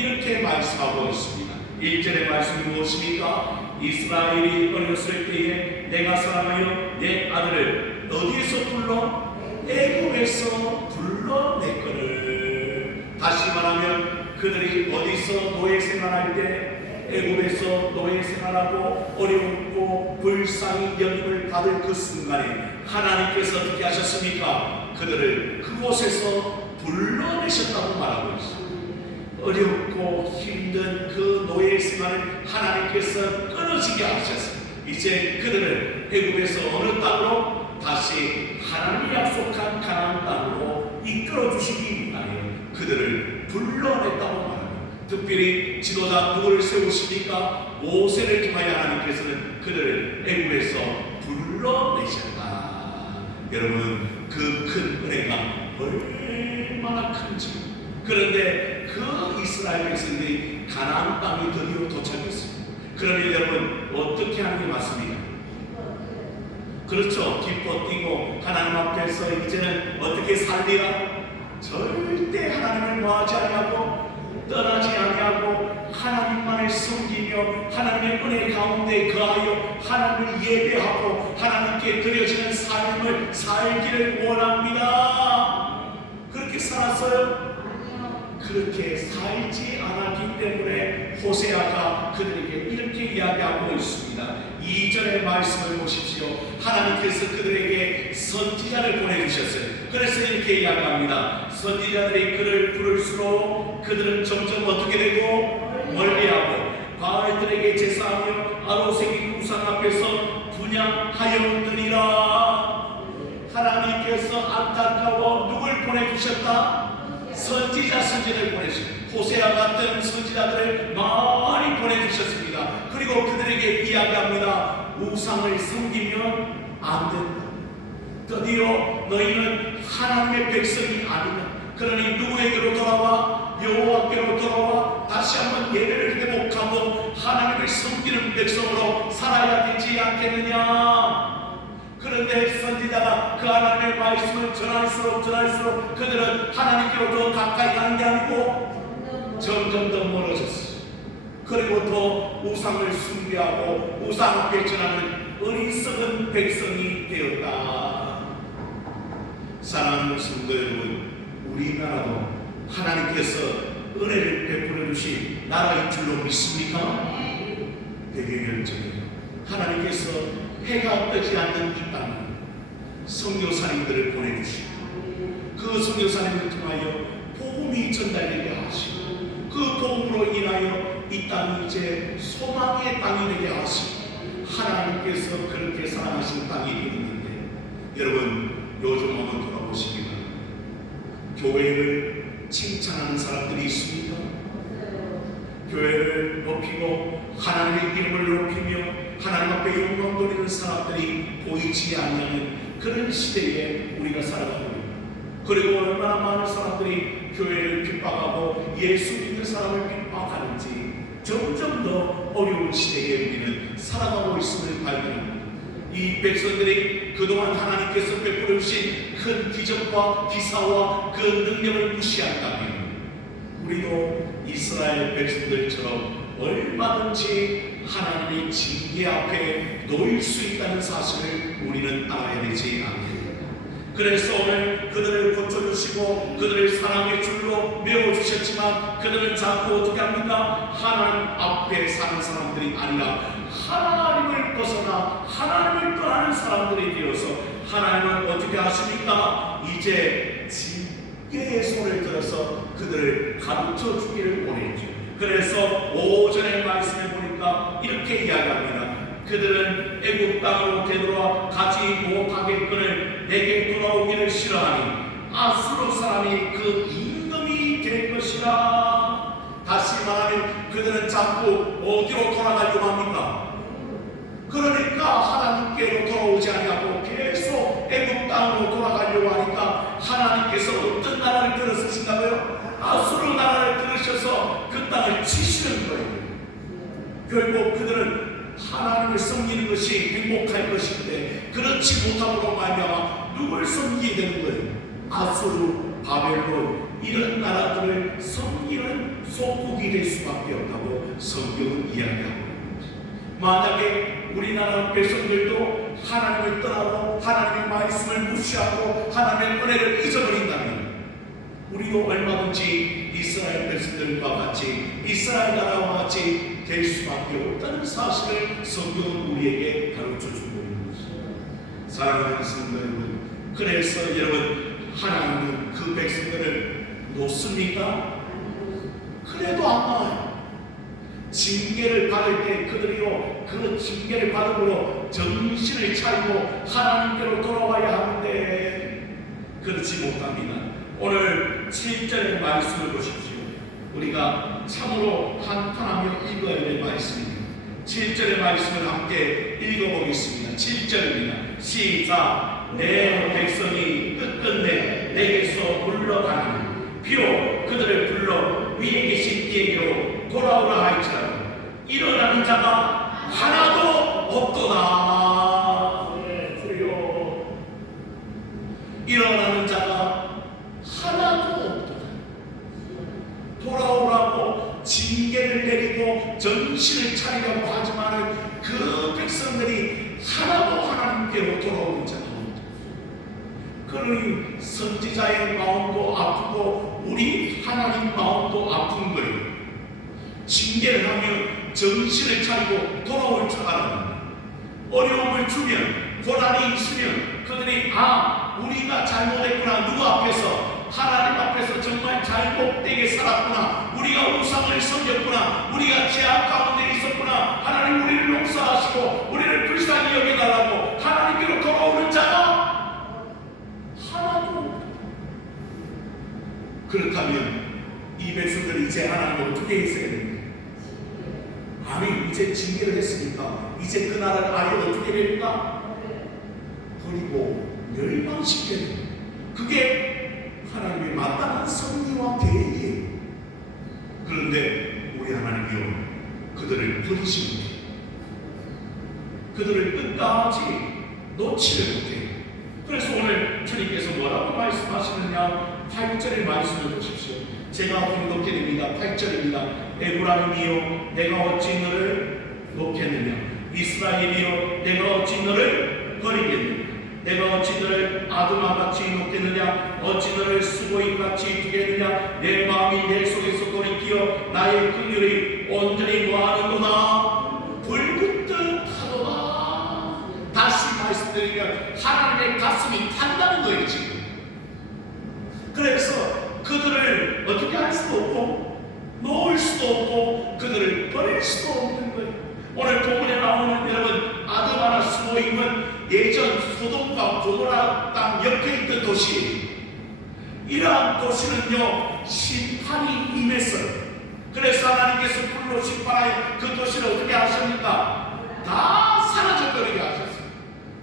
이렇게 말씀하고 있습니다. 1절의 말씀이 무엇입니까? 이스라엘이 어렸을 때에 내가 사랑하여 내 아들을 어디에서 불러? 애굽에서 불러냈거늘. 다시 말하면 그들이 어디서 노예 생활할 때, 애굽에서 노예 생활하고 어려웠고 불쌍히 여김을 받을 그 순간에 하나님께서 어떻게 하셨습니까? 그들을 그곳에서 불러내셨다고 말하고 있습니다. 어렵고 힘든 그 노예 생활을 하나님께서 끊어지게 하셨습니다. 이제 그들을 애굽에서 어느 땅으로? 다시 하나님이 약속한 가나안 땅으로 이끌어 주시기 위하여 그들을 불러냈다고 말합니다. 특별히 지도자 누구를 세우십니까? 모세를 통하여 하나님께서는 그들을 애굽에서 불러내셨다. 여러분, 그 큰 은혜가 얼마나 큰지. 그런데 그 이스라엘 백성들이 가나안 땅에 드디어 도착했습니다. 그러면 여러분, 어떻게 하는 게 맞습니까? 그렇죠. 기뻐 뛰고 하나님 앞에서 이제는 어떻게 살리라? 절대 하나님을 놓아하지 아니하고 떠나지 아니하고 하나님만을 섬기며 하나님의 은혜 가운데 거하여 하나님을 예배하고 하나님께 드려지는 삶을 살기를 원합니다. 그렇게 살았어요? 그렇게 살지 않았기 때문에 호세아가 그들에게 이렇게 이야기하고 있습니다. 2절의 말씀을 보십시오. 하나님께서 그들에게 선지자를 보내주셨어요. 그래서 이렇게 이야기합니다. 선지자들이 그를 부를수록 그들은 점점 어떻게 되고 멀리하고 바알들에게 제사하며 아로새긴 우상 앞에서 분향하였느니라. 하나님께서 안타까워 누굴 보내주셨다? 선지자를 보내주셨습니다. 호세아 같은 선지자들을 많이 보내주셨습니다. 그리고 그들에게 이야기합니다. 우상을 섬기면 안 된다. 드디어 너희는 하나님의 백성이 아니다. 그러니 누구에게로 돌아와? 여호와께로 돌아와 다시 한번 예배를 회복하고 하나님을 섬기는 백성으로 살아야 되지 않겠느냐. 그런데 선지자가 그 하나님의 말씀을 전할수록 그들은 하나님께로 더 가까이 가는 게 아니고 점점 더 멀어졌어요. 그리고 더 우상을 숭배하고 우상 앞에 전하는 어리석은 백성이 되었다. 사랑하는 성도 여러분, 우리나라도 하나님께서 은혜를 베풀어 주신 나라인 줄로 믿습니까? 100여 년 전에 하나님께서 해가 뜨지 않는 이 땅에 선교사님들을 보내주시고 그 선교사님을 통하여 복음이 전달되게 하시고 그 복음으로 인하여 이 땅이 이제 소망의 땅이 되게 하시고 하나님께서 그렇게 사랑하신 땅이 되는데, 여러분 요즘 한번 돌아보십니다. 교회를 칭찬하는 사람들이 있습니까? 교회를 높이고 하나님의 이름을 높이며 하나님 앞에 영광 돌리는 사람들이 보이지 않는 그런 시대에 우리가 살아가고 있습니다. 그리고 얼마나 많은 사람들이 교회를 핍박하고 예수 믿는 사람을 핍박하는지 점점 더 어려운 시대에 우리는 살아가고 있음을 발견합니다. 이 백성들이 그동안 하나님께서 베풀어 주신 큰 기적과 기사와 그 능력을 무시한다면 우리도 이스라엘 백성들처럼 얼마든지 하나님의 징계 앞에 놓일 수 있다는 사실을 우리는 알아야 되지 않겠습니까? 그래서 오늘 그들을 고쳐주시고 그들을 사랑의 줄로 메워주셨지만 그들은 자꾸 어떻게 합니까? 하나님 앞에 사는 사람들이 아니라 하나님을 벗어나 하나님을 떠나는 사람들이 되어서 하나님은 어떻게 하십니까? 이제 징계의 손을 들어서 그들을 가르쳐 주기를 원했죠. 그래서 5절의 말씀에 보니까 이렇게 이야기합니다. 그들은 애굽 땅으로 되돌아 가지 못하겠거늘 내게 돌아오기를 싫어하니 아수르 사람이 그 임금이 될 것이라. 다시 말하면 그들은 자꾸 어디로 돌아가려고 합니까? 그러니까 하나님께로 돌아오지 아니하고 계속 애굽 땅으로 돌아가려고 하니까 하나님께서 어떤 나라를 들으신다고요? 아수르 나라를 들으셔서 그 땅을 치시는 거예요. 결국 그들은 하나님을 섬기는 것이 행복할 것인데 그렇지 못함으로 말미암아 누굴 섬기게 되는 거예요? 아수르, 바벨론, 이런 나라들을 섬기는 속국이 될 수밖에 없다고 성경은 이야기하고 있습니다. 만약에 우리나라 백성들도 하나님을 떠나고 하나님의 말씀을 무시하고 하나님의 은혜를 잊어버린다면 우리도 얼마든지 이스라엘 백성들과 같이 이스라엘 나라와 같이 될 수밖에 없다는 사실을 성경은 우리에게 가르쳐주고 있는 것입니다. 사랑하는 성도 여러분, 그래서 여러분 하나님은 그 백성들을 놓습니까? 그래도 안 나와요. 징계를 받을 때 그들이요 그 징계를 받음으로 정신을 차리고 하나님께로 돌아와야 하는데 그렇지 못합니다. 오늘 7절의 말씀을 보십시오. 우리가 참으로 한탄하며 읽어야 될 말씀입니다. 7절의 말씀을 함께 읽어보겠습니다. 7절입니다. 시작. 내 백성이 끝끝내 내게서 물러가니 비록 그들을 불러 위에 계신 이에게로 돌아오라 할지라도 일어나는 자가 하나도 없도다. 주여, 일어나는 자가 하나도 없도다. 돌아오라고 징계를 내리고 정신을 차리려고 하지만은 그 백성들이 하나도 하나님께로 돌아오는 자가 없다. 그러니 선지자의 마음도 아프고 우리 하나님 마음도 아픈 거예요. 징계를 하면 정신을 차리고 돌아올 줄 알았는데 어려움을 주면 고난이 있으면 그들이 우리가 잘못했구나, 누구 앞에서, 하나님 앞에서 정말 잘못되게 살았구나, 우리가 우상을 섬겼구나, 우리가 죄악 가운데 있었구나, 하나님 우리를 용서하시고 우리를 불쌍히 여겨달라고 하나님께로 돌아오는 자가 하나도. 그렇다면 이 백성들이 이제 하나님을 어떻게 했어야 됩니까? 아니, 이제 징계를 했으니까 이제 그 나라를 아예 어떻게 됩니까? 버리고 멸망시켜야 됩니다. 그게 하나님의 마땅한 섭리와 계획이에요. 그런데 우리 하나님이요 그들을 버리지 못해요. 그들을 끝까지 놓지를 못해요. 그래서 오늘 주님께서 뭐라고 말씀하시느냐, 8절의 말씀을 보십시오. 제가 등록해 됩니다. 8절입니다. 에브라임이요 내가 어찌 너를 놓겠느냐, 이스라엘이요 내가 어찌 너를 버리겠느냐, 내가 어찌 너를 아두마같이 놓겠느냐, 어찌 너를 수고인같이 두겠느냐, 내 마음이 내 속에서 돌이키어 나의 긍휼이 온전히 뭐하는도다, 불붙듯하도다. 다시 말씀드리면 하나님의 가슴이 탄다는 거예요 지금. 그래서 그들을 어떻게 할 수도 없고 놓을 수도 없고 그들을 버릴 수도 없는 거예요. 오늘 본문에 나오는 여러분 아드마나 스보임은 예전 소돔과 고모라 땅 옆에 있던 도시. 이러한 도시는요 심판이 임했어요. 그래서 하나님께서 불로 심판하여 그 도시를 어떻게 하십니까? 다 사라져버리게 하셨어요.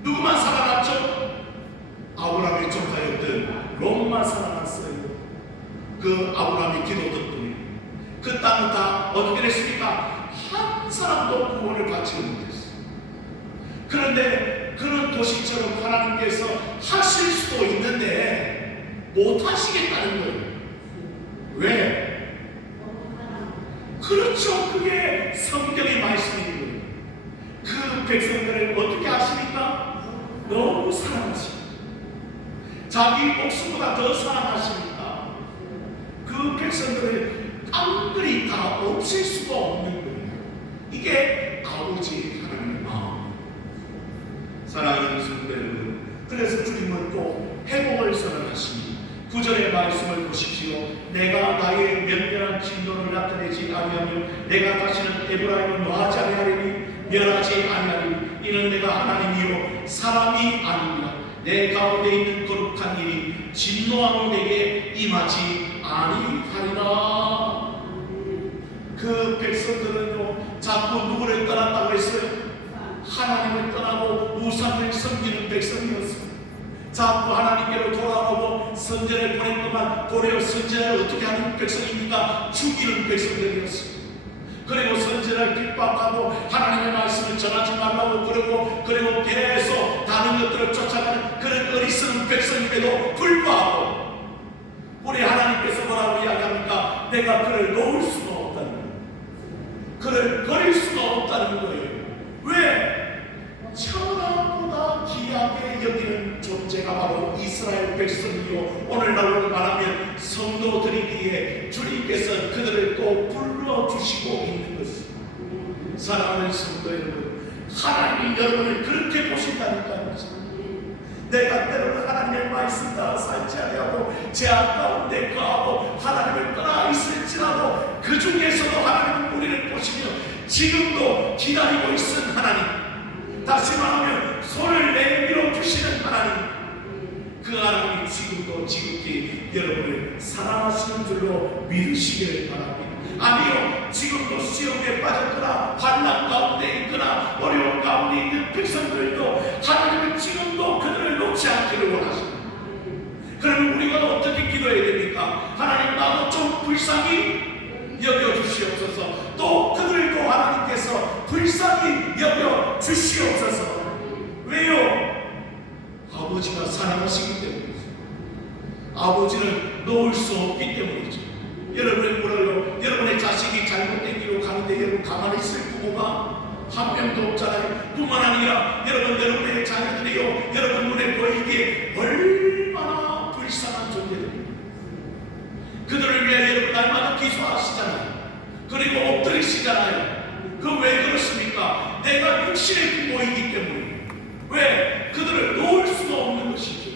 누구만 살아났죠? 아브라함의 조카였던 롯만 살아났어요. 그 아브라함의 기도 덕분에 그 땅은 다 어떻게 됐습니까? 한 사람도 구원을 받지 못했어요. 그런데 그런 도시처럼 하나님께서 하실 수도 있는데 못 하시겠다는 거예요. 왜? 그렇죠. 그게 성경의 말씀인 거예요. 그 백성들을 어떻게 하십니까? 너무 사랑하십니다. 자기 목숨보다 더 사랑하십니다. 그 백성들을 깡그리 다 없앨 수가 없는 거예요. 이게 아버지 하나님의 마음. 사랑하는 성도 여러분, 그래서 주님은 또 회복을 선언하십니다. 9절의 말씀을 보십시오. 내가 나의 면면한 진노를 나타내지 아니하며 내가 다시는 에브라임을 노하지 아니하리니 멸하지 아니하리니 이는 내가 하나님이요 사람이 아닙니다. 내 가운데 있는 거룩한 일이 진노함으로 내게 임하지 아니하리라. 그 백성들은요 자꾸 누구를 떠났다고 했어요? 하나님을 떠나고 우상을 섬기는 백성이었어요. 자꾸 하나님께로 돌아오고 선제를 보냈더만 도리어 선제를 어떻게 하는 백성입니까? 죽이는 백성들이었어요. 그리고 선제를 핍박하고 하나님의 말씀을 전하지 말라고 그리고 계속 다른 것들을 쫓아가는 그런 어리석은 백성임에도 불구하고 우리 하나님께서 뭐라고 이야기합니까? 내가 그를 놓을 수가 없다는 거예요. 그를 버릴 수가 없다는 거예요. 왜? 천하보다 귀하게 여기는 존재가 바로 이스라엘 백성이요, 오늘날로 말하면 성도들이기에 주님께서 그들을 또 불러주시고 있는 것입니다. 사랑하는 성도 여러분, 하나님이 여러분을 그렇게 보신다니까요. 내가 때로는 하나님의 말씀 따라 살지 아니하고 죄악 가운데 거하고 하나님을 떠나 있을지라도 그 중에서도 하나님은 우리를 보시며 지금도 기다리고 있는 하나님, 다시 말하면 손을 내밀어 주시는 하나님, 그 하나님이 지금도 지극히 여러분을 사랑하시는 줄로 믿으시기를 바랍니다. 아니요, 지금도 시험에 빠졌거나 환난 가운데 있거나 어려운 가운데 있는 백성들도 하나님은 지금도 그들을 놓지 않기를 원하십니다. 그러면 우리가 어떻게 기도해야 됩니까? 하나님, 나도 좀 불쌍히 여겨주시옵소서. 또 그들도 하나님께서 불쌍히 여겨주시옵소서. 왜요? 아버지가 사랑하시기 때문이죠. 아버지는 놓을 수 없기 때문이죠. 여러분이 물어요. 여러분의 자식이 잘못된 길로 가는데 여러분 가만히 있을 부모가 한 명도 없잖아요. 뿐만 아니라 여러분의 자녀들이요, 여러분 눈에 보이기에 얼마나 불쌍한 존재들입니다. 그들을 위해 여러분 날마다 기도하시잖아요. 그리고 엎드리시잖아요. 그 왜 그렇습니까? 내가 육신의 부모이기 때문에. 왜? 그들을 놓을 수가 없는 것이죠.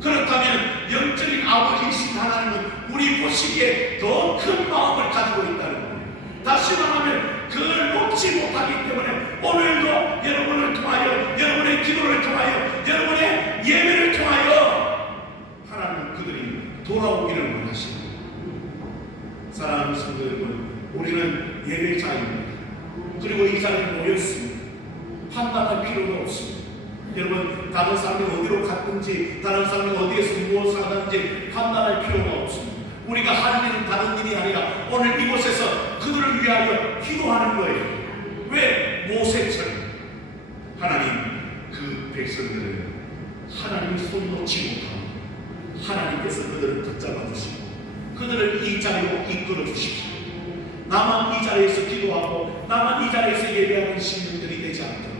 그렇다면 영적인 아버지이신 하나님은 우리 보시기에 더 큰 마음을 가지고 있다는 거예요. 다시 말하면 그걸 놓지 못하기 때문에 오늘도 여러분을 통하여, 여러분의 기도를 통하여, 여러분의 예배를 통하여 하나님은 그들이 돌아오기를 원하십니다. 사랑하는 성도 여러분, 우리는 예배자입니다. 그리고 이 자리에 모였습니다. 판단할 필요가 없습니다. 여러분, 다른 사람이 어디로 갔든지, 다른 사람이 어디에서 무엇을 하든지 판단할 필요가 없습니다. 우리가 할 일은 다른 일이 아니라 오늘 이곳에서 그들을 위하여 기도하는 거예요. 왜? 모세처럼 하나님, 그 백성들을 하나님이 손 놓지 못하고 하나님께서 그들을 붙잡아 주시고 그들을 이 자리로 이끌어 주십시오. 나만 이 자리에서 기도하고 나만 이 자리에서 예배하는 신령들이 되지 않도록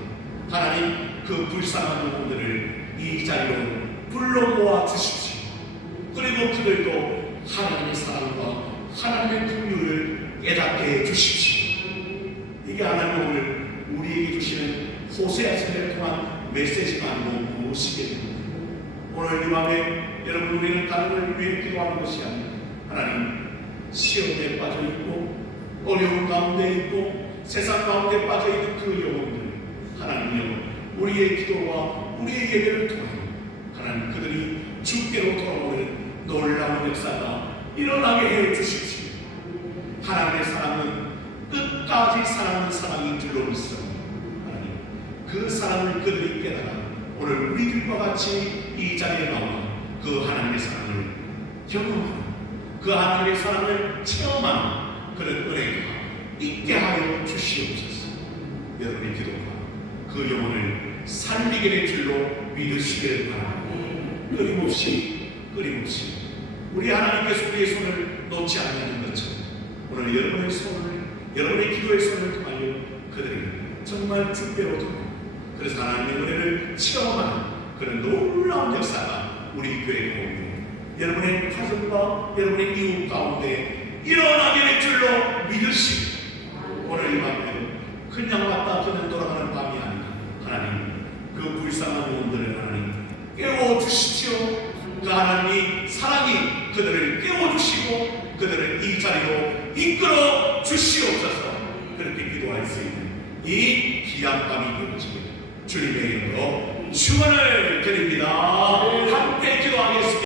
하나님, 그 불쌍한 영혼들을 이 자리로 불러 모아 주십시오. 그리고 그들도 하나님의 사랑과 하나님의 긍휼을 깨닫게 해 주십시오. 이게 하나님 오늘 우리에게 주시는 호세아 서를 통한 메시지가 아니고 무엇이겠습니까? 오늘 이 밤에 여러분, 우리는 다른 걸 위해 기도하는 것이 아니라 하나님, 시험에 빠져 있고 어려운 가운데 있고 세상 가운데 빠져 있는 그 영혼들, 하나님이여, 우리의 기도와 우리의 예배를 통하여 하나님, 그들이 주께로 돌아오는 놀라운 역사가 일어나게 해 주십시오. 하나님의 사랑은 끝까지 사랑하는 사랑인 줄로 믿습니다. 하나님, 그 사랑을 그들이 깨달아 오늘 우리들과 같이 이 자리에 나와 그 하나님의 사랑을 경험하는, 그 하나님의 사랑을 체험하는 그런 은혜가 있게 하여 주시옵소서. 여러분의 기도가 그 영혼을 살리게 될 줄로 믿으시기를 바랍니다. 끊임없이 우리 하나님께서 우리의 손을 놓지 않는 것처럼 오늘 여러분의 손을, 여러분의 기도의 손을 통하여 그들을 정말 주께로 돌아오고, 그래서 하나님의 은혜를 체험하는 그런 놀라운 역사가 우리 교회 가운데, 여러분의 가정과 여러분의 이웃 가운데 일어나게 될 줄로 믿으시고, 오늘 이 밤에도 그냥 왔다 그냥 돌아가는 밤이 아니라 하나님, 그 불쌍한 영혼들을 하나님 깨워주십시오. 그 하나님이 사랑이 그들을 깨워주시고 그들을 이 자리로 이끌어 주시옵소서. 그렇게 기도할 수 있는 이 귀한 밤이 되어지길 주님의 이름으로 축원을 드립니다. 함께 기도하겠습니다.